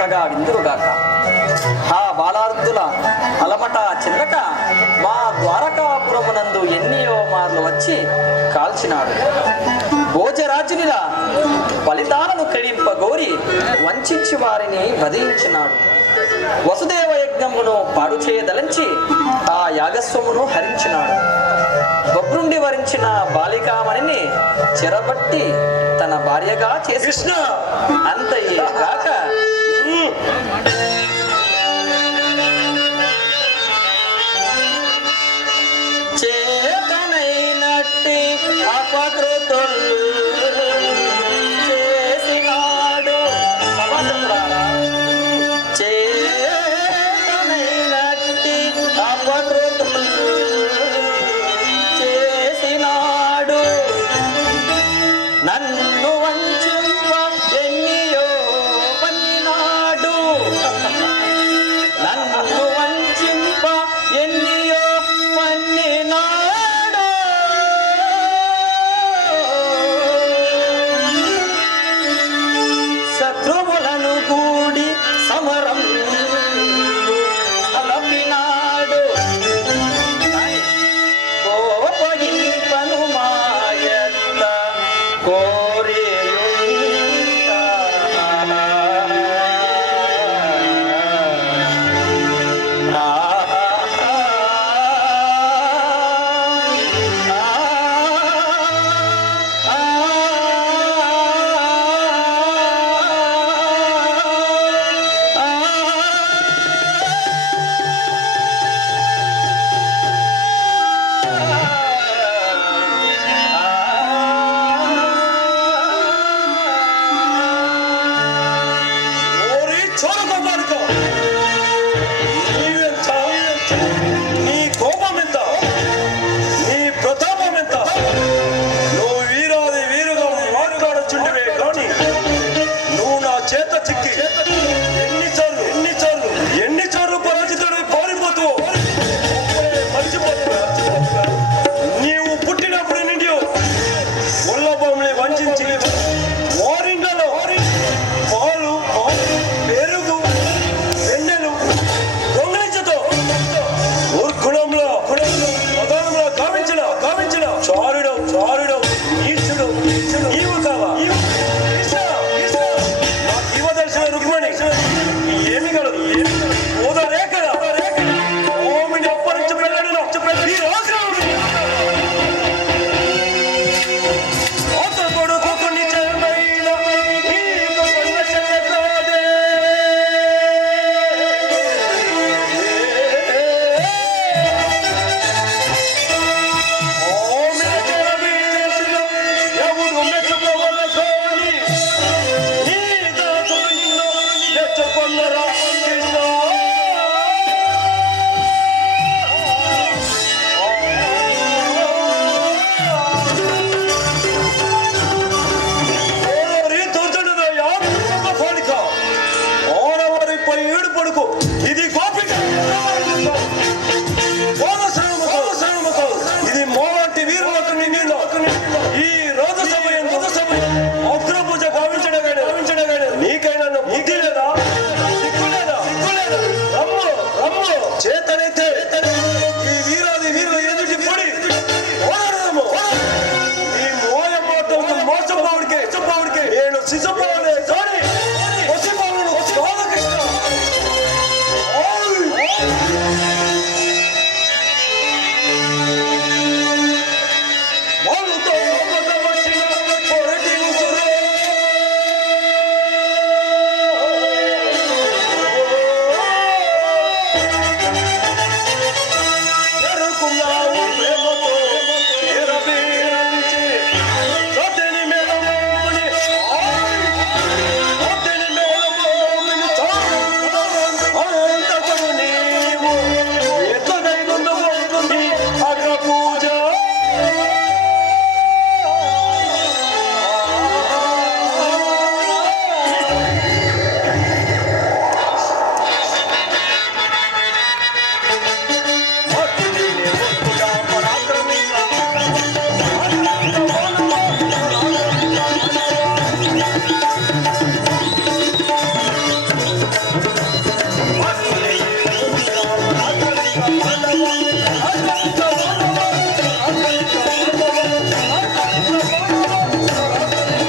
విందురుగాక. ఆ బాలార్దుల అలమట చిన్నట మా ద్వారకాపురమునందు ఎన్నియో మార్లు వచ్చి కాల్చినాడు. భోజరాజునిలా ఫలితాలను కడింపగోరి వంచి వారిని వధించినాడు. వసుదేవ యజ్ఞమును పాడు చేయదలంచి ఆ యాగస్వమును హరించినాడు. బొబ్రుండి వరించిన బాలికామణిని చెరబట్టి తన భార్యగా చేసిన అంతయే కాక చేతనైనట్టి అపకృతులు చేసినాడు. చేతనైనట్టి అపకృతులు చేసినాడు. నన్ను వంచింప ఎన్నియో పన్నినాడు. నన్ను వంచింప ఎన్నియో పన్నినాడు. శత్రువులను కూడి సమరం అలపినాడు. కోపగింపను మాయత్త కోరియుంట. ఇది